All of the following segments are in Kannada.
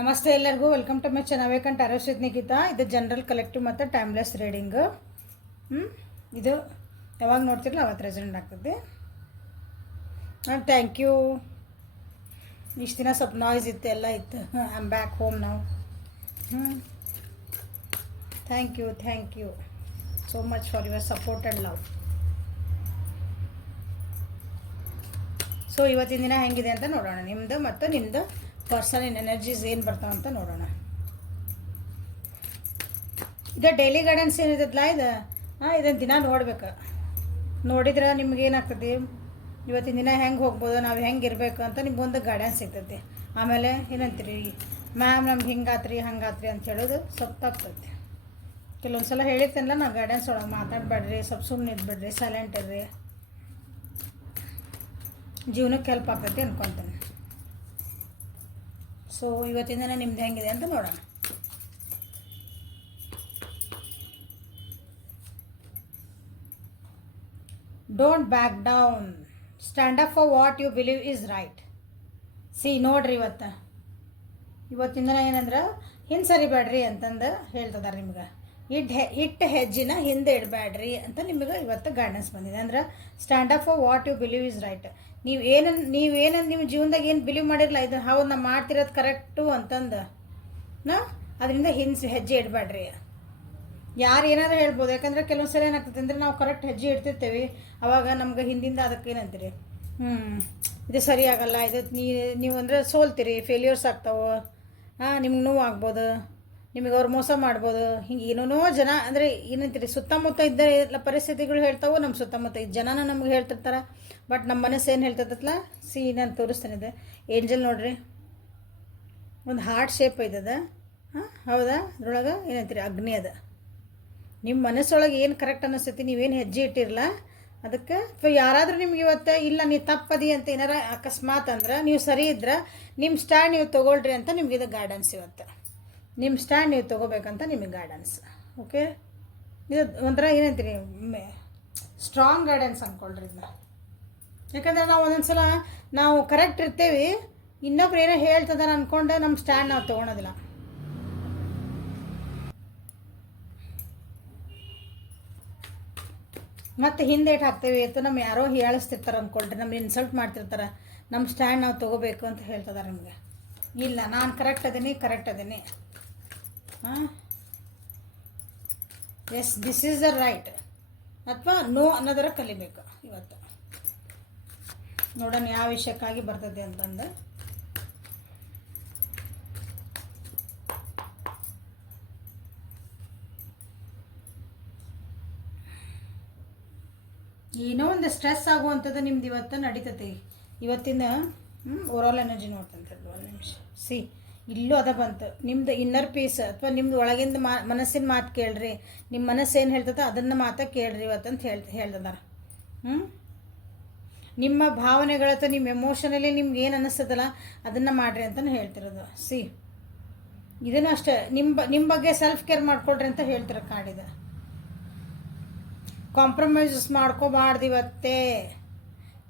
ನಮಸ್ತೆ ಎಲ್ಲರಿಗೂ ವೆಲ್ಕಮ್ ಟು ಮೈ ಚಾನಲ್ ವೇಕಂಟ್ ಅರೋಶ್ವಿತ್ ನಿಖಿತಾ. ಇದು ಜನರಲ್ ಕಲೆಕ್ಟಿವ್ ಮತ್ತು ಟೈಮ್ಲೆಸ್ ರೀಡಿಂಗು. ಇದು ಯಾವಾಗ ನೋಡ್ತಿರಲ್ಲ ಅವತ್ತು ರೆಸಲ್ಟ್ ಆಗ್ತದೆ. Thank you. ಇಷ್ಟು ದಿನ ಸ್ವಲ್ಪ ನಾಯ್ಸ್ ಇತ್ತು, ಎಲ್ಲ ಇತ್ತು. ಐ ಆಮ್ ಬ್ಯಾಕ್ ಹೋಮ್ ನಾವು. Thank you so much for your support and love. So ಇವತ್ತಿನ ದಿನ ಹೆಂಗಿದೆ ಅಂತ ನೋಡೋಣ. ನಿಮ್ಮದು ಮತ್ತು ನಿಮ್ಮದು ಪರ್ಸನಲ್ ಎನರ್ಜೀಸ್ ಏನು ಬರ್ತಾವಂತ ನೋಡೋಣ. ಇದು ಡೈಲಿ ಗೈಡೆನ್ಸ್ ಏನಿರ್ತದಲ್ಲ ಇದನ್ನು ದಿನ ನೋಡ್ಬೇಕು. ನೋಡಿದ್ರೆ ನಿಮ್ಗೆ ಏನಾಗ್ತದೆ, ಇವತ್ತಿನ ದಿನ ಹೆಂಗೆ ಹೋಗ್ಬೋದು, ನಾವು ಹೆಂಗೆ ಇರಬೇಕು ಅಂತ ನಿಮ್ಗೊಂದು ಗೈಡೆನ್ಸ್ ಸಿಗ್ತೈತಿ. ಆಮೇಲೆ ಏನಂತೀರಿ, ಮ್ಯಾಮ್ ನಮ್ಗೆ ಹಿಂಗಾತ್ರಿ ಹಂಗಾತ್ರಿ ಅಂತ ಹೇಳೋದು ಸ್ವಲ್ಪ ತಪ್ತೈತಿ. ಕೆಲವೊಂದು ಸಲ ಹೇಳಿರ್ತೇನಲ್ಲ, ನಾವು ಗೈಡೆನ್ಸ್ ಒಳಗೆ ಮಾತಾಡಬೇಡ್ರಿ, ಸ್ವಲ್ಪ ಸುಮ್ಮನೆ ಇದ್ಬಿಡ್ರಿ, ಸೈಲೆಂಟ್ ಇರ್ರಿ, ಜೀವನಕ್ಕೆ ಹೆಲ್ಪ್ ಆಗ್ತೈತಿ ಅನ್ಕೊತೀನಿ. ಸೊ ಇವತ್ತಿನ ನಿಮ್ದು ಹೆಂಗಿದೆ ಅಂತ ನೋಡೋಣ. Don't back down, stand up for what you believe is right. ನೋಡ್ರಿ ಇವತ್ತಿನ ಏನಂದ್ರೆ ಹಿಂದೆ ಸರಿಬೇಡ್ರಿ ಅಂತಂದು ಹೇಳ್ತದಾರೆ ನಿಮ್ಗೆ. ಇಟ್ಟು ಹೆಜ್ಜಿನ ಹಿಂದೆ ಇಡಬೇಡ್ರಿ ಅಂತ ನಿಮಗೆ ಇವತ್ತು ಗೈಡೆನ್ಸ್ ಬಂದಿದೆ. ಅಂದ್ರೆ stand up for what you believe is right. ನೀವೇನಂದು ನಿಮ್ಮ ಜೀವನದಾಗ ಏನು ಬಿಲೀವ್ ಮಾಡಿರಲ್ಲ, ಇದನ್ನು ಹೌದು ನಾವು ಮಾಡ್ತಿರೋದು ಕರೆಕ್ಟು ಅಂತಂದು ಅದರಿಂದ ಹೆಜ್ಜೆ ಇಡಬೇಡ್ರಿ. ಯಾರು ಏನಾದರೂ ಹೇಳ್ಬೋದು. ಯಾಕಂದರೆ ಕೆಲವೊಂದು ಸಲ ಏನಾಗ್ತದೆ ಅಂದರೆ ನಾವು ಕರೆಕ್ಟ್ ಹೆಜ್ಜೆ ಇಡ್ತಿರ್ತೇವೆ, ಅವಾಗ ನಮ್ಗೆ ಹಿಂದಿಂದ ಅದಕ್ಕೆ ಏನಂತೀರಿ, ಇದು ಸರಿಯಾಗಲ್ಲ, ಇದು ನೀವು ಅಂದರೆ ಸೋಲ್ತೀರಿ, ಫೇಲ್ಯೂರ್ಸ್ ಆಗ್ತಾವೆ, ನಿಮ್ಗೆ ನೋವು ಆಗ್ಬೋದು, ನಿಮಗೆ ಅವ್ರು ಮೋಸ ಮಾಡ್ಬೋದು. ಹಿಂಗೆ ಏನೇನೋ ಜನ ಅಂದರೆ ಏನಂತೀರಿ, ಸುತ್ತಮುತ್ತ ಇದ್ದ ಎಲ್ಲ ಪರಿಸ್ಥಿತಿಗಳು ಹೇಳ್ತಾವೆ, ನಮ್ಮ ಸುತ್ತಮುತ್ತ ಇದ್ದ ಜನನ ನಮ್ಗೆ ಹೇಳ್ತಿರ್ತಾರೆ. ಬಟ್ ನಮ್ಮ ಮನಸ್ಸು ಏನು ಹೇಳ್ತದಲ್ಲ, ನಾನು ತೋರಿಸ್ತೇನೆ. ಇದು ಏಂಜಲ್ ನೋಡ್ರಿ, ಒಂದು ಹಾರ್ಟ್ ಶೇಪ್ ಐತದ. ಹೌದಾ, ಅದ್ರೊಳಗೆ ಏನಂತೀರಿ, ಅಗ್ನಿ ಅದ. ನಿಮ್ಮ ಮನಸ್ಸೊಳಗೆ ಏನು ಕರೆಕ್ಟ್ ಅನ್ನಿಸ್ತೈತಿ, ನೀವೇನು ಹೆಜ್ಜೆ ಇಟ್ಟಿರಲ್ಲ ಅದಕ್ಕೆ. ಯಾರಾದರೂ ನಿಮ್ಗೆ ಇವತ್ತು ಇಲ್ಲ ನೀ ತಪ್ಪದಿ ಅಂತ ಏನಾರ ಅಕಸ್ಮಾತ್ ಅಂದ್ರೆ, ನೀವು ಸರಿ ಇದ್ರೆ ನಿಮ್ಮ ಸ್ಟ್ಯಾಂಡ್ ನೀವು ತೊಗೊಳ್ರಿ ಅಂತ ನಿಮ್ಗೆ ಇದು ಗೈಡೆನ್ಸ್ ಇವತ್ತು. ನಿಮ್ಮ ಸ್ಟ್ಯಾಂಡ್ ನೀವು ತೊಗೋಬೇಕಂತ ನಿಮಗೆ ಗೈಡೆನ್ಸ್. ಓಕೆ, ಇದು ಒಂಥರ ಏನಂತೀರಿ, ಸ್ಟ್ರಾಂಗ್ ಗೈಡೆನ್ಸ್ ಅಂದ್ಕೊಳ್ರಿ ಇದನ್ನ. ಯಾಕಂದರೆ ನಾವು ಒಂದೊಂದು ಸಲ ನಾವು ಕರೆಕ್ಟ್ ಇರ್ತೇವೆ, ಇನ್ನೊಬ್ರು ಏನೋ ಹೇಳ್ತದಾರ ಅಂದ್ಕೊಂಡು ನಮ್ಮ ಸ್ಟ್ಯಾಂಡ್ ನಾವು ತೊಗೊಳೋದಿಲ್ಲ. ಮತ್ತು ಹಿಂದೇಟು ಹಾಕ್ತೇವೆ ಅಥವಾ ನಮ್ಮ ಯಾರೋ ಹೇಳಿಸ್ತಿರ್ತಾರೆ ಅಂದ್ಕೊಳ್ರಿ, ನಮ್ಗೆ ಇನ್ಸಲ್ಟ್ ಮಾಡ್ತಿರ್ತಾರೆ, ನಮ್ಮ ಸ್ಟ್ಯಾಂಡ್ ನಾವು ತೊಗೋಬೇಕು ಅಂತ ಹೇಳ್ತದಾರೆ ನಿಮಗೆ. ಇಲ್ಲ, ನಾನು ಕರೆಕ್ಟ್ ಅದೀನಿ. Yes, this is the right ಅಥವಾ ನೋ ಅನ್ನೋದರ ಕಲಿಬೇಕು ಇವತ್ತು. ನೋಡೋಣ ಯಾವ ವಿಷಯಕ್ಕಾಗಿ ಬರ್ತದೆ ಅಂತಂದು. ಏನೋ ಒಂದು ಸ್ಟ್ರೆಸ್ ಆಗುವಂಥದ್ದು ನಿಮ್ದು ಇವತ್ತು ನಡೀತೈತಿ. ಇವತ್ತಿನ ಓವರಾಲ್ ಎನರ್ಜಿ ನೋಡ್ತಂತೆ ಒಂದು ನಿಮಿಷ. ಇಲ್ಲೂ ಅದ ಬಂತು, ನಿಮ್ದು ಇನ್ನರ್ ಪೀಸ್ ಅಥವಾ ನಿಮ್ದು ಒಳಗಿಂದ ಮನಸ್ಸಿನ ಮಾತು ಕೇಳ್ರಿ. ನಿಮ್ಮ ಮನಸ್ಸು ಏನು ಹೇಳ್ತದೆ ಅದನ್ನು ಮಾತಾ ಕೇಳ್ರಿ ಇವತ್ತಂತ ಹೇಳ್ತದಾರ. ನಿಮ್ಮ ಭಾವನೆಗಳ ಅಥವಾ ನಿಮ್ಮ ಎಮೋಷನಲ್ಲಿ ನಿಮ್ಗೆ ಏನು ಅನ್ನಿಸ್ತದಲ್ಲ ಅದನ್ನು ಮಾಡಿರಿ ಅಂತಲೂ ಹೇಳ್ತಿರೋದು. ಇದನ್ನು ಅಷ್ಟೇ, ನಿಮ್ಮ ಬಗ್ಗೆ ಸೆಲ್ಫ್ ಕೇರ್ ಮಾಡ್ಕೊಳ್ರಿ ಅಂತ ಹೇಳ್ತಿರೋ ಕಾಡಿದೆ. ಕಾಂಪ್ರಮೈಸಸ್ ಮಾಡ್ಕೋಬಾರ್ದು ಇವತ್ತೇ,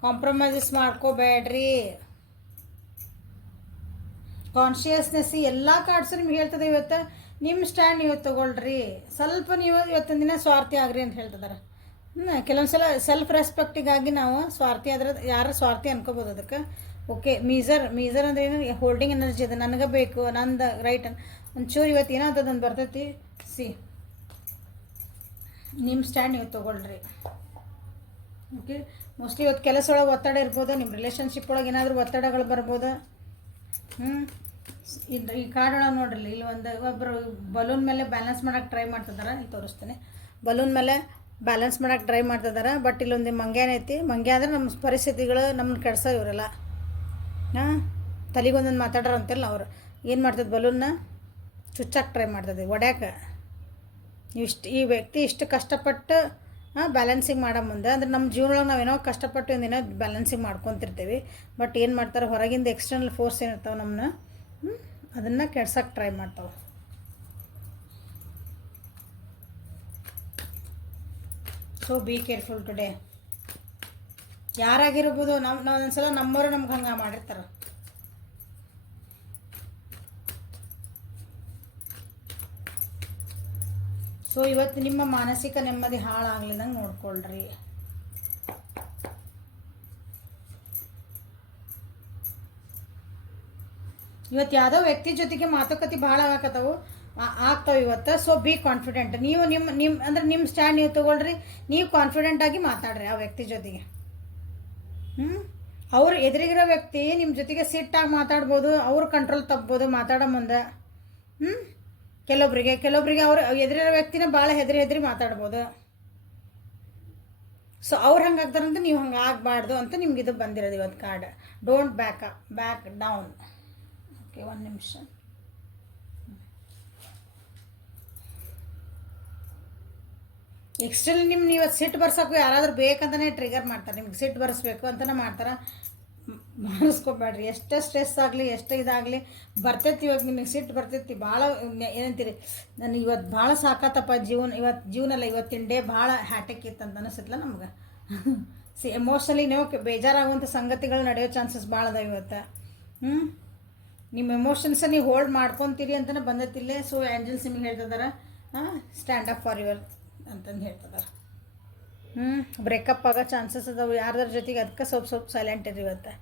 ಕಾಂಪ್ರಮೈಸಸ್ ಮಾಡ್ಕೋಬೇಡ್ರಿ. ಕಾನ್ಷಿಯಸ್ನೆಸ್ ಎಲ್ಲ ಕಾರ್ಡ್ಸು ನಿಮ್ಗೆ ಹೇಳ್ತದೆ ಇವತ್ತು. ನಿಮ್ಮ ಸ್ಟ್ಯಾಂಡ್ ನೀವು ತೊಗೊಳ್ರಿ. ಸ್ವಲ್ಪ ನೀವು ಇವತ್ತಿನ ದಿನ ಸ್ವಾರ್ಥಿ ಆಗ್ರಿ ಅಂತ ಹೇಳ್ತಿದ್ದಾರೆ. ಕೆಲವೊಂದು ಸಲ ಸೆಲ್ಫ್ ರೆಸ್ಪೆಕ್ಟಿಗಾಗಿ ನಾವು ಸ್ವಾರ್ಥಿ ಆದ್ರೆ ಯಾರು ಸ್ವಾರ್ಥಿ ಅನ್ಕೋಬೋದು ಅದಕ್ಕೆ. ಓಕೆ, ಮೀಸರ್ ಅಂದ್ರೆ ಏನು, ಹೋಲ್ಡಿಂಗ್ ಎನರ್ಜಿ ಅದು, ನನಗೆ ಬೇಕು, ನಂದು ರೈಟ್ ಒಂಚೂರು ಇವತ್ತು ಏನಾಗ್ತದಂದು ಬರ್ತೈತಿ. ನಿಮ್ಮ ಸ್ಟ್ಯಾಂಡ್ ನೀವು ತೊಗೊಳ್ರಿ. ಓಕೆ, ಮೋಸ್ಟ್ಲಿ ಇವತ್ತು ಕೆಲಸ ಒಳಗೆ ಒತ್ತಡ ಇರ್ಬೋದು, ನಿಮ್ಮ ರಿಲೇಷನ್ಶಿಪ್ ಒಳಗೆ ಏನಾದರೂ ಒತ್ತಡಗಳು ಬರ್ಬೋದು. ಈ ಕಾರ್ಡ್ ಒಳಗೆ ನೋಡ್ರಿ, ಇಲ್ಲಿ ಒಬ್ಬರು ಬಲೂನ್ ಮೇಲೆ ಬ್ಯಾಲೆನ್ಸ್ ಮಾಡೋಕ್ಕೆ ಟ್ರೈ ಮಾಡ್ತಿದ್ದಾರೆ. ಇಲ್ಲಿ ತೋರಿಸ್ತೇನೆ. ಬಲೂನ್ ಮೇಲೆ ಬ್ಯಾಲೆನ್ಸ್ ಮಾಡೋಕ್ಕೆ ಟ್ರೈ ಮಾಡ್ತಿದ್ದಾರೆ. ಬಟ್ ಇಲ್ಲೊಂದು ಮಂಗ್ಯಾನ ಐತಿ. ಮಂಗ್ಯ ಅಂದರೆ ನಮ್ಮ ಪರಿಸ್ಥಿತಿಗಳು ನಮ್ಮನ್ನ ಕೆಡ್ಸೋ ಇವರೆಲ್ಲ. ತಲೆಗೊಂದೊಂದು ಮಾತಾಡ್ರ ಅಂತಿಲ್ಲ ಅವ್ರು. ಏನು ಮಾಡ್ತದೆ, ಬಲೂನ್ನ ಚುಚ್ಚಾಕೆ ಟ್ರೈ ಮಾಡ್ತದೆ, ಒಡ್ಯಾಕೆ. ಈ ವ್ಯಕ್ತಿ ಇಷ್ಟು ಕಷ್ಟಪಟ್ಟು ಬ್ಯಾಲೆನ್ಸಿಂಗ್ ಮಾಡೋ ಮುಂದೆ ಅಂದ್ರೆ ನಮ್ಮ ಜೀವನೊಳಗೆ ನಾವೇನೋ ಕಷ್ಟಪಟ್ಟು ಒಂದಿನ ಬ್ಯಾಲೆನ್ಸಿಂಗ್ ಮಾಡ್ಕೊತಿರ್ತೀವಿ. ಬಟ್ ಏನು ಮಾಡ್ತಾರೆ, ಹೊರಗಿಂದ ಎಕ್ಸ್ಟರ್ನಲ್ ಫೋರ್ಸ್ ಏನಿರ್ತಾವೆ ನಮ್ಮನ್ನ ಅದನ್ನು ಕೆಡ್ಸೋಕ್ಕೆ ಟ್ರೈ ಮಾಡ್ತಾವೆ. So be careful today. ಯಾರಾಗಿರ್ಬೋದು, ನಾವು ಒಂದೊಂದ್ಸಲ ನಮ್ಮವರು ನಮ್ಗೆ ಹಂಗೆ ಮಾಡಿರ್ತಾರೆ. ಸೊ ಇವತ್ತು ನಿಮ್ಮ ಮಾನಸಿಕ ನೆಮ್ಮದಿ ಹಾಳಾಗ್ಲಿದಂಗೆ ನೋಡ್ಕೊಳ್ರಿ. ಇವತ್ತು ಯಾವುದೋ ವ್ಯಕ್ತಿ ಜೊತೆಗೆ ಮಾತುಕತೆ ಭಾಳ ಆಗ್ತಾವೆ ಇವತ್ತು. So be confident. ನೀವು ನಿಮ್ಮ ಸ್ಟ್ಯಾಂಡ್ ನೀವು ತೊಗೊಳ್ರಿ. ನೀವು ಕಾನ್ಫಿಡೆಂಟ್ ಆಗಿ ಮಾತಾಡ್ರಿ ಆ ವ್ಯಕ್ತಿ ಜೊತೆಗೆ. ಅವ್ರು ಎದುರಿಗಿರೋ ವ್ಯಕ್ತಿ ನಿಮ್ಮ ಜೊತೆಗೆ ಸಿಟ್ಟಾಗಿ ಮಾತಾಡ್ಬೋದು, ಅವ್ರ ಕಂಟ್ರೋಲ್ ತಪ್ಬೋದು ಮಾತಾಡೋ ಮುಂದೆ. ಕೆಲವೊಬ್ರಿಗೆ ಅವ್ರು ಎದುರಿರೋ ವ್ಯಕ್ತಿನ ಭಾಳ ಹೆದರಿ ಮಾತಾಡ್ಬೋದು. ಸೊ ಅವ್ರು ಹಂಗೆ ಆಗ್ತಾರಂತ ನೀವು ಹಂಗೆ ಆಗಬಾರ್ದು ಅಂತ ನಿಮ್ಗೆ ಇದು ಬಂದಿರೋದು ಇವತ್ತು card. Don't back down. Okay, 1 ನಿಮಿಷ. ಎಕ್ಸ್ಟ್ರಲ್ಲಿ ನೀವು ಇವತ್ತು ಸಿಟ್ಟು ಬರ್ಸೋಕೆ ಯಾರಾದರೂ ಬೇಕಂತಲೇ ಟ್ರಿಗರ್ ಮಾಡ್ತಾರೆ. ನಿಮ್ಗೆ ಸಿಟ್ಟು ಬರ್ಸ್ಬೇಕು ಅಂತಲೇ ಮಾಡ್ತಾರೆ. ಮಾಡಿಸ್ಕೋಬೇಡ್ರಿ. ಎಷ್ಟೇ ಸ್ಟ್ರೆಸ್ ಆಗಲಿ ಎಷ್ಟೇ ಇದಾಗಲಿ ಬರ್ತೈತಿ. ಇವಾಗ ನಿಮಗೆ ಸಿಟ್ಟು ಬರ್ತೈತಿ ಭಾಳ. ಏನಂತೀರಿ, ನಾನು ಇವತ್ತು ಭಾಳ ಸಾಕಾತಪ್ಪ ಜೀವನಲ್ಲ ಇವತ್ತಿನ ಡೇ ಭಾಳ ಹ್ಯಾಟೆಕ್ ಇತ್ತು ಅಂತ ಅನಿಸುತ್ತಲ್ಲ ನಮ್ಗೆ. ಎಮೋಷ್ನಲಿ ನೀವು ಬೇಜಾರಾಗುವಂಥ ಸಂಗತಿಗಳು ನಡೆಯೋ ಚಾನ್ಸಸ್ ಭಾಳ ಅದಾವೆ ಇವತ್ತು. ನಿಮ್ಮ ಎಮೋಷನ್ಸ ನೀವು ಹೋಲ್ಡ್ ಮಾಡ್ಕೊತೀರಿ ಅಂತಲೇ ಬಂದತಿಲ್ಲೇ. ಸೊ ಏಂಜಲ್ಸ್ ನಿಮಗೆ ಹೇಳ್ತಿದ್ದಾರೆ ಸ್ಟ್ಯಾಂಡ್ ಅಪ್ ಫಾರ್ ಯುವರ್ ಅಂತಂದು ಹೇಳ್ತಿದ್ದಾರೆ. ಬ್ರೇಕಪ್ ಆಗೋ ಚಾನ್ಸಸ್ ಅದಾವೆ ಯಾರ್ದಾರ ಜೊತೆಗೆ. ಅದಕ್ಕೆ ಸ್ವಲ್ಪ ಸೈಲೆಂಟ್ ಇರಿ ಇವತ್ತು.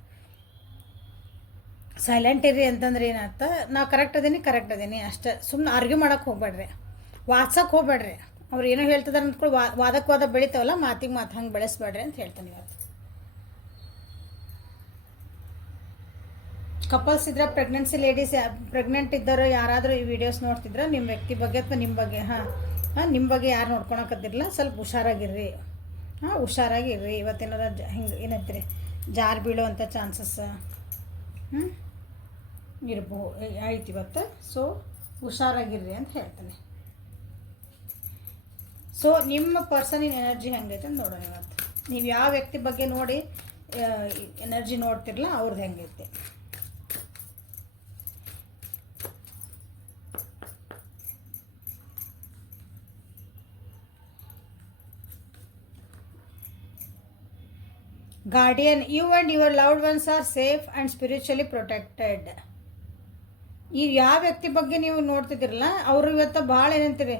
ಸೈಲೆಂಟ್ ಇರಿ ಅಂತಂದ್ರೆ ಏನಾಗ್ತ, ನಾವು ಕರೆಕ್ಟ್ ಅದೀನಿ ಅಷ್ಟೇ. ಸುಮ್ಮನೆ ಆರ್ಗ್ಯೂ ಮಾಡೋಕ್ಕೆ ಹೋಗ್ಬೇಡ್ರಿ, ವಾದ್ಸಕ್ಕೆ ಹೋಗ್ಬೇಡ್ರಿ. ಅವ್ರು ಏನೋ ಹೇಳ್ತಿದಾರೆ ಅಂದ್ಕೊಂಡು ವಾದ ಬೆಳಿತಾವಲ್ಲ, ಮಾತಿಗೆ ಮಾತು ಹಂಗೆ ಬೆಳೆಸ್ಬೇಡ್ರಿ ಅಂತ ಹೇಳ್ತಾನೆ ಇವತ್ತು. ಕಪಲ್ಸ್ ಇದ್ರೆ ಪ್ರೆಗ್ನೆನ್ಸಿ ಲೇಡೀಸ್, ಪ್ರೆಗ್ನೆಂಟ್ ಇದ್ದವರು ಯಾರಾದರೂ ಈ ವಿಡಿಯೋಸ್ ನೋಡ್ತಿದ್ರೆ ನಿಮ್ಮ ವ್ಯಕ್ತಿ ಬಗ್ಗೆ ಅಥವಾ ನಿಮ್ಮ ಬಗ್ಗೆ ನಿಮ್ಮ ಬಗ್ಗೆ ಯಾರು ನೋಡ್ಕೊಳಕತ್ತಿರಲ್ಲ, ಸ್ವಲ್ಪ ಹುಷಾರಾಗಿರ್ರಿ. ಹುಷಾರಾಗಿರ್ರಿ. ಇವತ್ತೇನಾರ ಹಿಂಗೆ ಏನಂತೀರಿ ಜಾರು ಬೀಳುವಂಥ ಚಾನ್ಸಸ್ ಆಯ್ತು ಇವತ್ತು. ಸೊ ಹುಷಾರಾಗಿರ್ರಿ ಅಂತ ಹೇಳ್ತಾನೆ. ಸೊ ನಿಮ್ಮ ಪರ್ಸನಿನ ಎನರ್ಜಿ ಹೆಂಗೈತೆ ಅಂತ ನೋಡೋಣ ಇವತ್ತು. ನೀವು ಯಾವ ವ್ಯಕ್ತಿ ಬಗ್ಗೆ ನೋಡಿ ಎನರ್ಜಿ ನೋಡ್ತಿರಲ್ಲ ಅವ್ರದ್ದು ಹೆಂಗೈತೆ. Guardian, you and your loved ones are safe and spiritually protected. ಈ ಯಾವ ವ್ಯಕ್ತಿ ಬಗ್ಗೆ ನೀವು ನೋಡ್ತಿದ್ದೀರಲ್ಲ ಅವರು ಇವತ್ತು ಭಾಳ ಏನಂತೀರಿ,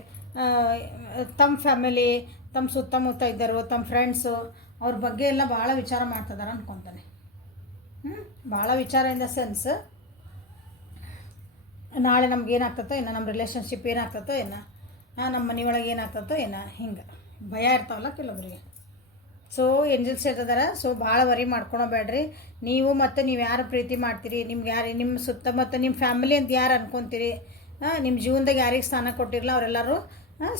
ತಮ್ಮ ಫ್ಯಾಮಿಲಿ, ತಮ್ಮ ಸುತ್ತಮುತ್ತ ಇದ್ದರು, ತಮ್ಮ ಫ್ರೆಂಡ್ಸು, ಅವ್ರ ಬಗ್ಗೆ ಎಲ್ಲ ಭಾಳ ವಿಚಾರ ಮಾಡ್ತಿದ್ದಾರೆ ಅನ್ಕೊತಾನೆ. ಭಾಳ ವಿಚಾರ ಇನ್ ದ ಸೆನ್ಸ್ ನಾಳೆ ನಮ್ಗೆ ಏನಾಗ್ತತೋ ಏನೋ, ನಮ್ಮ ರಿಲೇಷನ್ಶಿಪ್ ಏನಾಗ್ತತೋ ಏನೋ, ನಮ್ಮ ಮನೆ ಒಳಗೆ ಏನಾಗ್ತತೋ ಏನೋ, ಹಿಂಗೆ ಭಯ ಇರ್ತಾವಲ್ಲ ಕೆಲವೊಬ್ಬರಿಗೆ. ಸೊ ಏಂಜಲ್ಸ್ ಹೇಳ್ತಿದ್ದಾರೆ, ಸೊ ಭಾಳ ವರಿ ಮಾಡ್ಕೊಳಬೇಡ್ರಿ. ನೀವು ಮತ್ತು ನೀವು ಯಾರು ಪ್ರೀತಿ ಮಾಡ್ತೀರಿ, ನಿಮ್ಗೆ ಯಾರು ನಿಮ್ಮ ಸುತ್ತಮುತ್ತ ನಿಮ್ಮ ಫ್ಯಾಮಿಲಿ ಅಂತ ಯಾರು ಅನ್ಕೊತೀರಿ, ನಿಮ್ಮ ಜೀವನದಾಗ ಯಾರಿಗೆ ಸ್ಥಾನ ಕೊಟ್ಟಿರಲ್ಲ ಅವರೆಲ್ಲರೂ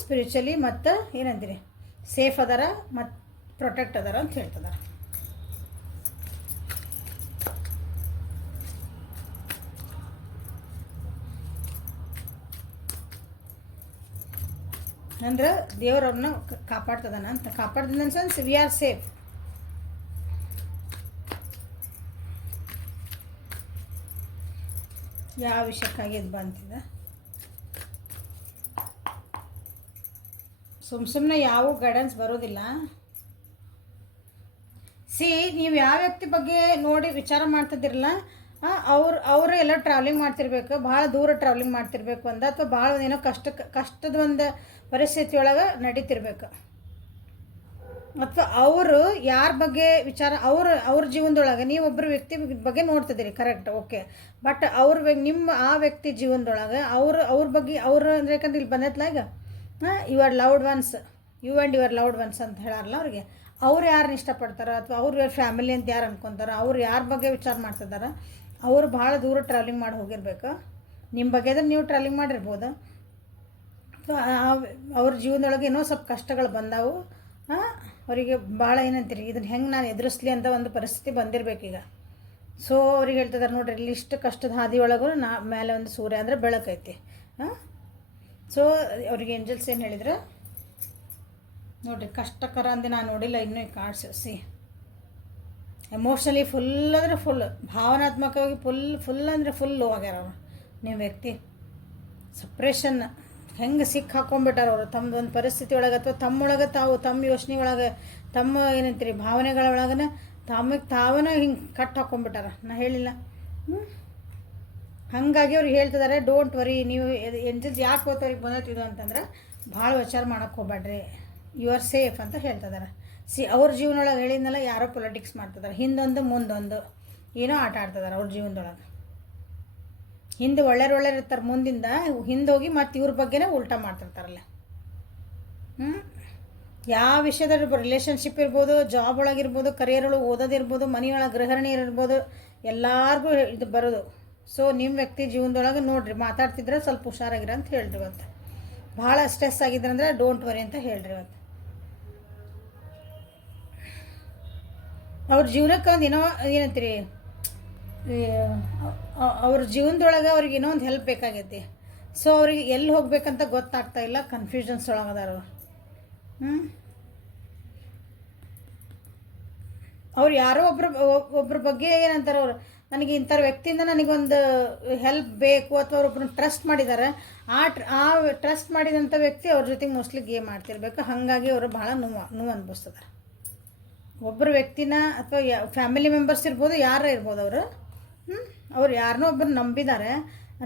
ಸ್ಪಿರಿಚುವಲಿ ಮತ್ತು ಏನಂತೀರಿ ಸೇಫ್ ಅದಾರ ಮತ್ತು ಪ್ರೊಟೆಕ್ಟ್ ಅದಾರ ಅಂತ ಹೇಳ್ತಿದ್ದಾರೆ. ಅಂದ್ರೆ ದೇವರವ್ರನ್ನ ಕಾಪಾಡ್ತದಾನ ಅಂತ. ಕಾಪಾಡ್ತದ ಸೆನ್ಸ್ ವಿ ಆರ್ ಸೇಫ್. ಯಾವ ವಿಷಯಕ್ಕಾಗಿ ಇದು ಬಂತಿದೆ, ಸುಮ್ಮನೆ ಯಾವ ಗೈಡೆನ್ಸ್ ಬರೋದಿಲ್ಲ. ನೀವು ಯಾವ ವ್ಯಕ್ತಿ ಬಗ್ಗೆ ನೋಡಿ ವಿಚಾರ ಮಾಡ್ತಿದ್ದಿರಲ್ಲ, ಅವರು ಎಲ್ಲ ಟ್ರಾವೆಲಿಂಗ್ ಮಾಡ್ತಿರ್ಬೇಕು, ಭಾಳ ದೂರ ಟ್ರಾವೆಲಿಂಗ್ ಮಾಡ್ತಿರ್ಬೇಕು ಅಂದ, ಅಥವಾ ಭಾಳ ಏನೋ ಕಷ್ಟದ ಒಂದು ಪರಿಸ್ಥಿತಿ ಒಳಗೆ ನಡೀತಿರ್ಬೇಕು, ಅಥವಾ ಅವರು ಯಾರ ಬಗ್ಗೆ ವಿಚಾರ ಅವ್ರ ಜೀವನದೊಳಗೆ ನೀವೊಬ್ಬರು ವ್ಯಕ್ತಿ ಬಗ್ಗೆ ನೋಡ್ತಿದ್ದೀರಿ, ಕರೆಕ್ಟ್, ಓಕೆ. ಬಟ್ ನಿಮ್ಮ ಆ ವ್ಯಕ್ತಿ ಜೀವನದೊಳಗೆ ಅವ್ರ ಬಗ್ಗೆ ಅಂದರೆ ಯಾಕಂದ್ರೆ ಇಲ್ಲಿ ಬಂದೈತಲ್ಲ ಈಗ your loved ones, you and your loved ones ಅಂತ ಹೇಳಾರಲ್ಲ ಅವ್ರಿಗೆ, ಅವ್ರು ಯಾರನ್ನ ಇಷ್ಟಪಡ್ತಾರೆ ಅಥವಾ ಅವ್ರ ಫ್ಯಾಮಿಲಿ ಅಂತ ಯಾರು ಅನ್ಕೊತಾರೆ, ಅವ್ರು ಯಾರ ಬಗ್ಗೆ ವಿಚಾರ ಮಾಡ್ತಿದ್ದಾರೆ, ಅವರು ಭಾಳ ದೂರ ಟ್ರಾವೆಲಿಂಗ್ ಮಾಡಿ ಹೋಗಿರ್ಬೇಕು. ನಿಮ್ಮ ಬಗ್ಗೆ ಅಂದ್ರೆ ನೀವು ಟ್ರಾವೆಲಿಂಗ್ ಮಾಡಿರ್ಬೋದು, ಅಥವಾ ಅವ್ರ ಜೀವನದೊಳಗೆ ಏನೋ ಸ್ವಲ್ಪ ಕಷ್ಟಗಳು ಬಂದಾವು, ಅವರಿಗೆ ಭಾಳ ಏನಂತೀರಿ ಇದನ್ನು ಹೆಂಗೆ ನಾನು ಎದುರಿಸ್ಲಿ ಅಂತ ಒಂದು ಪರಿಸ್ಥಿತಿ ಬಂದಿರಬೇಕೀಗ. ಸೊ ಅವ್ರಿಗೆ ಹೇಳ್ತಿದ್ದಾರೆ ನೋಡ್ರಿ, ಇಲ್ಲಿ ಇಷ್ಟು ಕಷ್ಟದ ಹಾದಿಯೊಳಗೂ ಮೇಲೆ ಒಂದು ಸೂರ್ಯ ಅಂದರೆ ಬೆಳಕೈತಿ. ಸೊ ಅವ್ರಿಗೆ ಏಂಜಲ್ಸ್ ಏನು ಹೇಳಿದ್ರೆ ನೋಡಿರಿ, ಕಷ್ಟಕರ ಅಂದೆ ನಾನು ನೋಡಿಲ್ಲ ಇನ್ನೂ ಕಾರ್ಡ್ಸ್. ಎಮೋಷ್ನಲಿ ಫುಲ್ ಅಂದರೆ ಫುಲ್, ಭಾವನಾತ್ಮಕವಾಗಿ ಫುಲ್ ಅಂದರೆ ಫುಲ್ ಲೋ ಆಗ್ಯಾರ ಅವರು. ನಿಮ್ಮ ವ್ಯಕ್ತಿ ಸಪ್ರೇಷನ್ ಹೆಂಗೆ ಸಿಕ್ಕ ಹಾಕೊಂಡ್ಬಿಟ್ಟಾರ ಅವರು ತಮ್ಮದೊಂದು ಪರಿಸ್ಥಿತಿ ಒಳಗೆ, ಅಥವಾ ತಮ್ಮೊಳಗೆ ತಮ್ಮ ಯೋಚನೆ ಒಳಗೆ, ತಮ್ಮ ಏನಂತೀರಿ ಭಾವನೆಗಳ ಒಳಗನ ತಾವೇ ಹಿಂಗೆ ಕಟ್ ಹಾಕೊಂಡ್ಬಿಟ್ಟಾರ. ನಾ ಹೇಳಿಲ್ಲ. ಹಾಗಾಗಿ ಅವ್ರಿಗೆ ಹೇಳ್ತಿದ್ದಾರೆ ಡೋಂಟ್ ವರಿ. ನೀವು ಏಂಜಲ್ಸ್ ಯಾಕೆ ಹೋಗ್ತವ್ರಿಗೆ ಬಂದತ್ತಿದ್ದು ಅಂತಂದ್ರೆ ಭಾಳ ವಿಚಾರ ಮಾಡೋಕ್ಕೆ ಹೋಗ್ಬೇಡ್ರಿ, ಯು ಆರ್ ಸೇಫ್ ಅಂತ ಹೇಳ್ತಿದ್ದಾರೆ. ಅವ್ರ ಜೀವನೊಳಗೆ ಹೇಳಿದ್ನಲ್ಲ, ಯಾರೋ ಪೊಲಿಟಿಕ್ಸ್ ಮಾಡ್ತಿದ್ದಾರೆ, ಹಿಂದೊಂದು ಮುಂದೊಂದು ಏನೋ ಆಟ ಆಡ್ತಿದ್ದಾರೆ ಅವ್ರ ಜೀವನದೊಳಗೆ. ಹಿಂದೆ ಒಳ್ಳೆಯವ್ರು ಇರ್ತಾರೆ, ಮುಂದಿಂದ ಹಿಂದೋಗಿ ಮತ್ತು ಇವ್ರ ಬಗ್ಗೆನೇ ಉಲ್ಟಾ ಮಾಡ್ತಿರ್ತಾರಲ್ಲ. ಯಾವ ವಿಷಯದಲ್ಲಿ ರಿಲೇಷನ್ಶಿಪ್ ಇರ್ಬೋದು, ಜಾಬ್ ಒಳಗಿರ್ಬೋದು, ಕರಿಯರ್ ಒಳಗೆ ಓದೋದಿರ್ಬೋದು, ಮನೆಯೊಳಗೆ ಗೃಹಿಣಿ ಇರ್ಬೋದು, ಎಲ್ಲರಿಗೂ ಇದು ಬರೋದು. ಸೊ ನಿಮ್ಮ ವ್ಯಕ್ತಿ ಜೀವನದೊಳಗೆ ನೋಡಿರಿ, ಮಾತಾಡ್ತಿದ್ರೆ ಸ್ವಲ್ಪ ಹುಷಾರಾಗಿರ ಅಂತ ಹೇಳ್ರಿ. ಇವತ್ತು ಭಾಳ ಸ್ಟ್ರೆಸ್ ಆಗಿದ್ರಂದ್ರೆ ಡೋಂಟ್ ವರಿ ಅಂತ ಹೇಳ್ರಿ. ಇವತ್ತು ಅವ್ರ ಜೀವನಕ್ಕೆ ಒಂದು ಏನೋ ಏನಂತೀರಿ, ಅವ್ರ ಜೀವನದೊಳಗೆ ಅವ್ರಿಗೆ ಏನೋ ಒಂದು ಹೆಲ್ಪ್ ಬೇಕಾಗೈತಿ. ಸೊ ಅವ್ರಿಗೆ ಎಲ್ಲಿ ಹೋಗ್ಬೇಕಂತ ಗೊತ್ತಾಗ್ತಾ ಇಲ್ಲ, ಕನ್ಫ್ಯೂಷನ್ಸ್ ಒಳಗದಾರ ಅವ್ರು. ಅವ್ರು ಯಾರೋ ಒಬ್ರ ಬಗ್ಗೆ ಏನಂತಾರೆ, ಅವ್ರು ನನಗೆ ಇಂಥ ವ್ಯಕ್ತಿಯಿಂದ ನನಗೊಂದು ಹೆಲ್ಪ್ ಬೇಕು, ಅಥವಾ ಅವ್ರೊಬ್ಬರನ್ನ ಟ್ರಸ್ಟ್ ಮಾಡಿದ್ದಾರೆ, ಆ ಟ್ರಸ್ಟ್ ಮಾಡಿದಂಥ ವ್ಯಕ್ತಿ ಅವ್ರ ಜೊತೆಗೆ ಮೋಸ್ಟ್ಲಿ ಗೇಮ್ ಮಾಡ್ತಿರ್ಬೇಕು. ಹಾಗಾಗಿ ಅವರು ಭಾಳ ನೋವು ಅನ್ಭವಿಸ್ತಾರೆ. ಒಬ್ಬರ ವ್ಯಕ್ತಿನ ಅಥವಾ ಫ್ಯಾಮಿಲಿ ಮೆಂಬರ್ಸ್ ಇರ್ಬೋದು, ಯಾರ ಇರ್ಬೋದು, ಅವ್ರು ಯಾರನ್ನೋ ಒಬ್ಬರು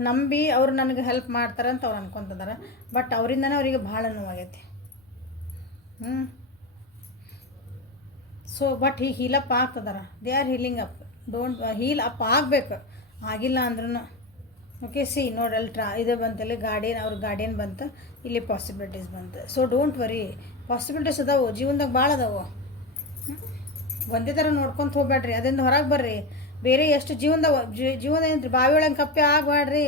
ನಂಬಿ ಅವ್ರು ನನಗೆ ಹೆಲ್ಪ್ ಮಾಡ್ತಾರೆ ಅಂತ ಅವ್ರು ಅನ್ಕೊತಿದ್ದಾರೆ. ಬಟ್ ಅವರಿಂದನೇ ಅವರಿಗೆ ಭಾಳ ನೋವಾಗೈತಿ. ಸೊ ಬಟ್ ಹೀಲಪ್ ಆಗ್ತದಾರ, they are healing up. Don't heal up ಆಗಬೇಕು. ಆಗಿಲ್ಲ ಅಂದ್ರೂ ಓಕೆ. ನೋಡಿ ಅಲ್ಲಿ ಇದು ಬಂತಲ್ಲಿ ಅವ್ರ ಗಾರ್ಡಿಯನ್ ಬಂತು, ಇಲ್ಲಿ ಪಾಸಿಬಿಲಿಟೀಸ್ ಬಂತು. ಸೊ ಡೋಂಟ್ ವರಿ, ಪಾಸಿಬಿಲಿಟೀಸ್ ಅದಾವು ಜೀವನದಾಗ, ಭಾಳ ಅದಾವು. ಒಂದೇ ಥರ ನೋಡ್ಕೊತ ಹೋಗ್ಬೇಡ್ರಿ, ಅದರಿಂದ ಹೊರಗೆ ಬರ್ರಿ. ಬೇರೆ ಎಷ್ಟು ಜೀವನ ಏನ್ರಿ, ಬಾವಿ ಒಳಗೆ ಕಪ್ಪೆ ಆಗಬೇಡ್ರಿ.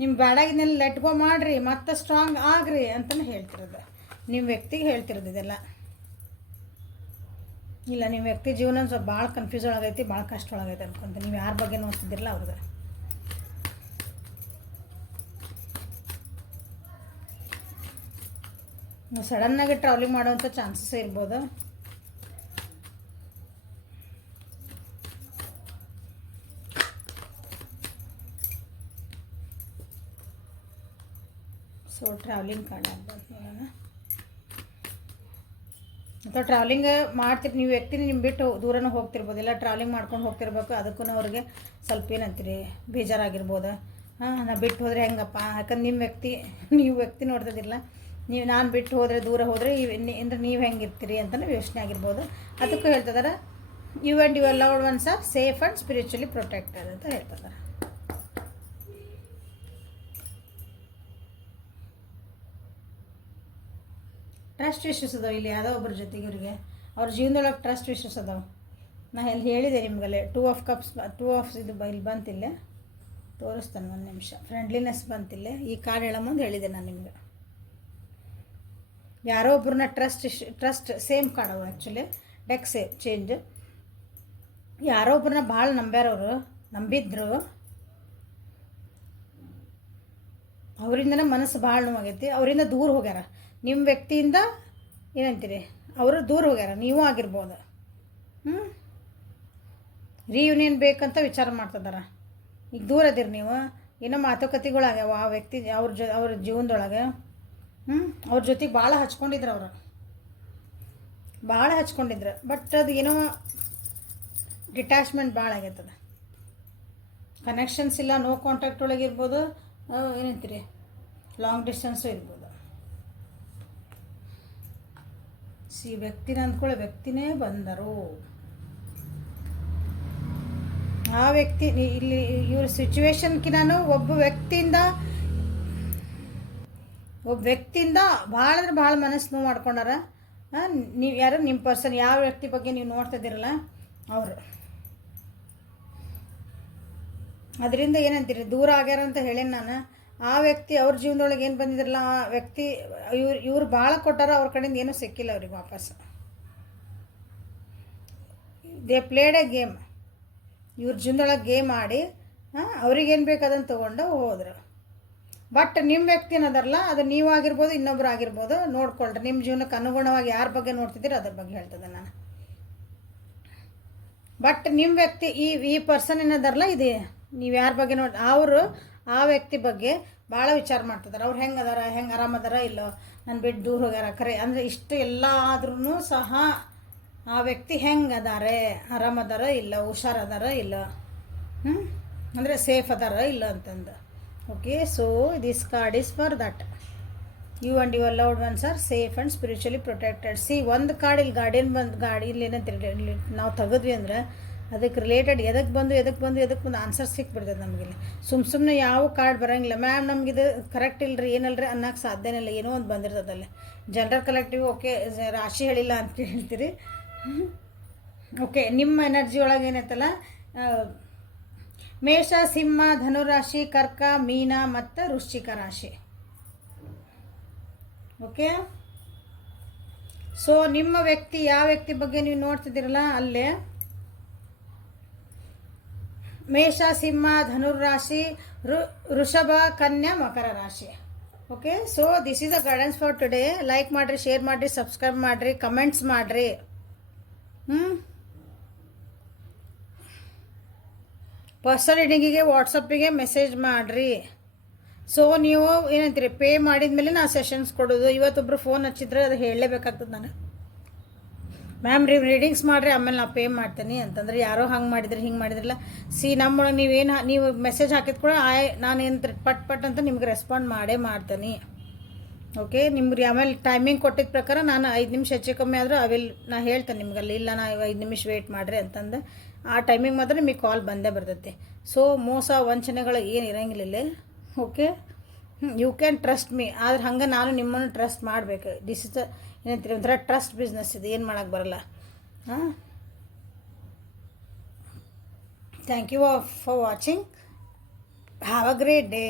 ನಿಮ್ಮ ಬ್ಯಾಡಾಗಿನೆಲ್ಲ ಲೆಟ್ ಗೋ ಮಾಡಿರಿ, ಮತ್ತೆ ಸ್ಟ್ರಾಂಗ್ ಆಗ್ರಿ ಅಂತಲೇ ಹೇಳ್ತಿರೋದು. ನಿಮ್ಮ ವ್ಯಕ್ತಿಗೆ ಹೇಳ್ತಿರೋದು ಇದೆಲ್ಲ. ಇಲ್ಲ, ನಿಮ್ಮ ವ್ಯಕ್ತಿ ಜೀವನ ಸ್ವಲ್ಪ ಭಾಳ ಕನ್ಫ್ಯೂಸ್ ಒಳಗೈತಿ, ಭಾಳ ಕಷ್ಟ ಒಳಗೈತೆ ಅನ್ಕೊಂತ. ನೀವು ಯಾರ ಬಗ್ಗೆ ನೋಡ್ತಿದ್ದಿರಲ್ಲ ಅವ್ರದ್ದು. ಸಡನ್ನಾಗಿ ಟ್ರಾವೆಲಿಂಗ್ ಮಾಡೋವಂಥ ಚಾನ್ಸಸ್ ಇರ್ಬೋದು. ಸೊ ಟ್ರಾವೆಲಿಂಗ್ ಕಾರ್ಡ್ ಆಗ್ಬೋದು ನೋಡೋಣ. ಅಥವಾ ಟ್ರಾವೆಲಿಂಗ್ ಮಾಡ್ತಿರ್ ನೀವು ವ್ಯಕ್ತಿನ ನಿಮ್ಮ ಬಿಟ್ಟು ದೂರನೂ ಹೋಗ್ತಿರ್ಬೋದು, ಇಲ್ಲ ಟ್ರಾವೆಲಿಂಗ್ ಮಾಡ್ಕೊಂಡು ಹೋಗ್ತಿರ್ಬೇಕು. ಅದಕ್ಕೂ ಅವ್ರಿಗೆ ಸ್ವಲ್ಪ ಏನಂತೀರಿ, ಬೇಜಾರಾಗಿರ್ಬೋದು. ನಾ ಬಿಟ್ಟು ಹೋದರೆ ಹೆಂಗಪ್ಪ, ಯಾಕಂದ್ರೆ ನೀವು ವ್ಯಕ್ತಿ ನೋಡ್ತಿದ್ದಿಲ್ಲ, ನಾನು ಬಿಟ್ಟು ಹೋದರೆ, ದೂರ ಹೋದರೆ ಅಂದರೆ ನೀವು ಹೆಂಗಿರ್ತೀರಿ ಅಂತಲೂ ಯೋಚನೆ ಆಗಿರ್ಬೋದು. ಅದಕ್ಕೂ ಹೇಳ್ತಿದ್ದಾರೆ, you and your loved ones are safe and spiritually protected ಅಂತ ಹೇಳ್ತಿದ್ದಾರೆ. ಟ್ರಸ್ಟ್ ಇಶ್ಯೂಸ್ ಅದಾವೆ ಇಲ್ಲಿ ಯಾವುದೋ ಒಬ್ಬರ ಜೊತೆಗೆ. ಇವರಿಗೆ ಅವ್ರ ಜೀವನದೊಳಗೆ ಟ್ರಸ್ಟ್ ಇಶ್ಯೂಸ್ ಅದಾವೆ. ನಾನು ಎಲ್ಲಿ ಹೇಳಿದೆ ನಿಮಗಲ್ಲೇ, 2 of Cups ಇದು ಇಲ್ಲಿ ಬಂತಿಲ್ಲ, ತೋರಿಸ್ತಾನೆ ಒಂದು ನಿಮಿಷ. ಫ್ರೆಂಡ್ಲಿನೆಸ್ ಬಂತಿಲ್ಲ, ಈ ಕಾರ್ಡ್ ಹೇಳೋ ಮುಂದೆ ಹೇಳಿದೆ ನಾನು ನಿಮಗೆ. ಯಾರೋ ಒಬ್ಬರನ್ನ ಟ್ರಸ್ಟ್ ಸೇಮ್ ಕಾರ್ಡ್ ಅವು ಆ್ಯಕ್ಚುಲಿ, ಡೆಕ್ ಚೇಂಜ್. ಯಾರೋ ಒಬ್ಬರನ್ನ ಭಾಳ ನಂಬಿದ್ರು, ಅವರಿಂದನೇ ಮನಸ್ಸು ಭಾಳ ನೋವಾಗೈತಿ. ಅವರಿಂದ ದೂರ ಹೋಗ್ಯಾರ. ನಿಮ್ಮ ವ್ಯಕ್ತಿಯಿಂದ ಏನಂತೀರಿ, ಅವರು ದೂರ ಹೋಗ್ಯಾರ, ನೀವು ಆಗಿರ್ಬೋದು. ರಿಯೂನಿಯನ್ ಬೇಕಂತ ವಿಚಾರ ಮಾಡ್ತಿದ್ದಾರೆ. ಈಗ ದೂರ ಅದಿರಿ ನೀವು, ಏನೋ ಮಾತುಕತೆಗಳಾಗ್ಯಾವ ಆ ವ್ಯಕ್ತಿ ಅವ್ರ ಜೀವನದೊಳಗೆ. ಅವ್ರ ಜೊತೆಗೆ ಭಾಳ ಹಚ್ಕೊಂಡಿದ್ರು, ಬಟ್ ಅದು ಏನೋ ಡಿಟ್ಯಾಚ್ಮೆಂಟ್ ಭಾಳ ಆಗೈತದ. ಕನೆಕ್ಷನ್ಸ್ ಇಲ್ಲ, ನೋ ಕಾಂಟ್ಯಾಕ್ಟ್ ಒಳಗಿರ್ಬೋದು, ಏನಂತೀರಿ ಲಾಂಗ್ ಡಿಸ್ಟೆನ್ಸು ಇರ್ಬೋದು. ವ್ಯಕ್ತಿನ ಅಂದ್ಕೊಳ್ಳೋ ವ್ಯಕ್ತಿನೇ ಬಂದರು. ಆ ವ್ಯಕ್ತಿ ಇಲ್ಲಿ ಇವ್ರ ಸಿಚುವೇಶನ್ಕಿನಾನು ಒಬ್ಬ ವ್ಯಕ್ತಿಯಿಂದ ಭಾಳ ಅಂದ್ರೆ ಭಾಳ ಮನಸ್ಸು ನೋವು ಮಾಡ್ಕೊಂಡಾರ. ನೀವು ಯಾರು ನಿಮ್ಮ ಪರ್ಸನ್, ಯಾವ ವ್ಯಕ್ತಿ ಬಗ್ಗೆ ನೀವು ನೋಡ್ತಿದ್ದೀರಲ್ಲ ಅವರು, ಅದರಿಂದ ಏನಂತೀರಿ ದೂರ ಆಗ್ಯಾರ ಅಂತ ಹೇಳೇನು ನಾನು. ಆ ವ್ಯಕ್ತಿ ಅವ್ರ ಜೀವನದೊಳಗೆ ಏನು ಬಂದಿದ್ರಲ್ಲ, ಆ ವ್ಯಕ್ತಿ ಇವ್ರು ಭಾಳ ಕೊಟ್ಟಾರ, ಅವ್ರ ಕಡೆಯಿಂದ ಏನೂ ಸಿಕ್ಕಿಲ್ಲ ಅವ್ರಿಗೆ ವಾಪಸ್. ದೇ ಪ್ಲೇಡ್ ಎ ಗೇಮ್, ಇವ್ರ ಜೀವನದೊಳಗೆ ಗೇಮ್ ಆಡಿ ಅವ್ರಿಗೇನು ಬೇಕು ಅದನ್ನು ತೊಗೊಂಡು ಹೋದ್ರು. ಬಟ್ ನಿಮ್ಮ ವ್ಯಕ್ತಿ ಏನದಾರಲ್ಲ, ಅದು ನೀವು ಆಗಿರ್ಬೋದು, ಇನ್ನೊಬ್ರು ಆಗಿರ್ಬೋದು, ನೋಡ್ಕೊಳ್ರಿ. ನಿಮ್ಮ ಜೀವನಕ್ಕೆ ಅನುಗುಣವಾಗಿ ಯಾರ ಬಗ್ಗೆ ನೋಡ್ತಿದ್ದೀರಿ ಅದ್ರ ಬಗ್ಗೆ ಹೇಳ್ತದೆ ನಾನು. ಬಟ್ ನಿಮ್ಮ ವ್ಯಕ್ತಿ ಈ ಪರ್ಸನ್ ಏನದಾರಲ್ಲ, ಇದೆ ನೀವು ಯಾರ ಬಗ್ಗೆ ಅವರು ಆ ವ್ಯಕ್ತಿ ಬಗ್ಗೆ ಭಾಳ ವಿಚಾರ ಮಾಡ್ತಿದ್ದಾರೆ. ಅವ್ರು ಹೆಂಗೆ ಆರಾಮದಾರ ಇಲ್ಲೋ, ನಾನು ಬಿಟ್ಟು ದೂರ ಹೋಗ್ಯಾರ ಖರೆ ಅಂದರೆ ಇಷ್ಟು ಎಲ್ಲ ಆದ್ರೂ ಸಹ ಆ ವ್ಯಕ್ತಿ ಹೆಂಗೆ ಅದಾರೆ, ಆರಾಮದಾರ ಇಲ್ಲ, ಹುಷಾರದಾರ ಇಲ್ಲ, ಅಂದರೆ ಸೇಫ್ ಅದಾರ ಇಲ್ಲ ಅಂತಂದು Okay, so this card is for that. You and your loved ones are safe and spiritually protected. See, ಒಂದು ಕಾರ್ಡ್ ಇಲ್ಲಿ ಗಾರ್ಡಿಯನ್ ಬಂದು ಗಾಡಿ ಏನಂತೀರಿ ನಾವು ತೆಗೆದ್ವಿ ಅಂದ್ರೆ ಅದಕ್ಕೆ ರಿಲೇಟೆಡ್ ಎದಕ್ಕೆ ಬಂದು ಆನ್ಸರ್ ಸಿಕ್ಬಿಡ್ತದೆ ನಮಗಿಲ್ಲಿ. ಸುಮ್ಮನೆ ಯಾವ ಕಾರ್ಡ್ ಬರೋಂಗಿಲ್ಲ. ಮ್ಯಾಮ್ ನಮಗಿದು ಕರೆಕ್ಟ್ ಇಲ್ಲರಿ ಏನಲ್ರಿ ಅನ್ನೋಕ್ಕೆ ಸಾಧ್ಯನೇ ಇಲ್ಲ. ಏನೋ ಒಂದು ಬಂದಿರ್ತದಲ್ಲಿ. ಜನರಲ್ ಕಲೆಕ್ಟಿವ್ ಓಕೆ ರಾಶಿ ಹೇಳಿಲ್ಲ ಅಂತ ಹೇಳ್ತೀರಿ. ಓಕೆ, ನಿಮ್ಮ ಎನರ್ಜಿ ಒಳಗೆ ಏನೈತಲ್ಲ ಮೇಷ, ಸಿಂಹ, ಧನುರಾಶಿ, ಕರ್ಕ, ಮೀನ ಮತ್ತು ವೃಶ್ಚಿಕ ರಾಶಿ. ಓಕೆ, ಸೊ ನಿಮ್ಮ ವ್ಯಕ್ತಿ ಯಾವ ವ್ಯಕ್ತಿ ಬಗ್ಗೆ ನೀವು ನೋಡ್ತಿದ್ದೀರಲ್ಲ ಅಲ್ಲೇ ಮೇಷ, ಸಿಂಹ, ಧನುರಾಶಿ, ವೃಷಭ, ಕನ್ಯಾ, ಮಕರ ರಾಶಿ. Okay, so this is a guidance for today. Like ಮಾಡಿರಿ, ಶೇರ್ ಮಾಡಿರಿ, ಸಬ್ಸ್ಕ್ರೈಬ್ ಮಾಡಿರಿ, ಕಮೆಂಟ್ಸ್ ಮಾಡಿರಿ. ಪರ್ಸನಲ್ ರೀಡಿಂಗಿಗೆ ವಾಟ್ಸಪ್ಪಿಗೆ ಮೆಸೇಜ್ ಮಾಡಿರಿ. ಸೊ ನೀವು ಏನಂತೀರಿ ಪೇ ಮಾಡಿದ ಮೇಲೆ ನಾ ಸೆಷನ್ಸ್ ಕೊಡೋದು. ಇವತ್ತೊಬ್ರು ಫೋನ್ ಹಚ್ಚಿದ್ರೆ ಅದು ಹೇಳಲೇಬೇಕಾಗ್ತದೆ ನಾನು. ಮ್ಯಾಮ್ ರೀಡಿಂಗ್ಸ್ ಮಾಡಿರಿ ಆಮೇಲೆ ನಾ ಪೇ ಮಾಡ್ತೀನಿ ಅಂತಂದ್ರೆ ಯಾರೋ ಹಂಗೆ ಮಾಡಿದ್ರಿ ಹಿಂಗೆ ಮಾಡಿದ್ರಲ್ಲ. ಸಿ ನಮ್ಮೊಳಗೆ ನೀವು ಮೆಸೇಜ್ ಹಾಕಿದ ಕೂಡ ನಾನು ಏನು ಪಟ್ ಅಂತ ನಿಮ್ಗೆ ರೆಸ್ಪಾಂಡ್ ಮಾಡ್ತೀನಿ. ಓಕೆ, ನಿಮ್ಗೆ ಆಮೇಲೆ ಟೈಮಿಂಗ್ ಕೊಟ್ಟಿದ್ದ ಪ್ರಕಾರ ನಾನು 5 ನಿಮಿಷ ಹೆಚ್ಚು ಕಮ್ಮಿ ಆದರೂ ನಾ ಹೇಳ್ತೇನೆ ನಿಮ್ಗಲ್ಲಿ ಇಲ್ಲ ನಾ 5 ನಿಮಿಷ ವೆಯ್ಟ್ ಮಾಡಿರಿ ಅಂತಂದು. ಆ ಟೈಮಿಂಗ್ ಮಾತ್ರ ನಿಮಗೆ ಕಾಲ್ ಬಂದೇ ಬರ್ತೈತಿ. ಸೊ ಮೋಸ ವಂಚನೆಗಳು ಏನು ಇರೋಂಗಿಲ್ಲ. Okay, you can trust me. ಆದ್ರೆ ಹಂಗೆ ನಾನು ನಿಮ್ಮನ್ನು ಟ್ರಸ್ಟ್ ಮಾಡಬೇಕು. ದಿಸ್ ಇಸ್ ಏನಂತೀರಿ ಒಂಥರ ಟ್ರಸ್ಟ್ ಬಿಸ್ನೆಸ್ ಇದು, ಏನು ಮಾಡೋಕ್ಕೆ ಬರಲ್ಲ. ಹಾಂ, thank you for watching. Have a great day.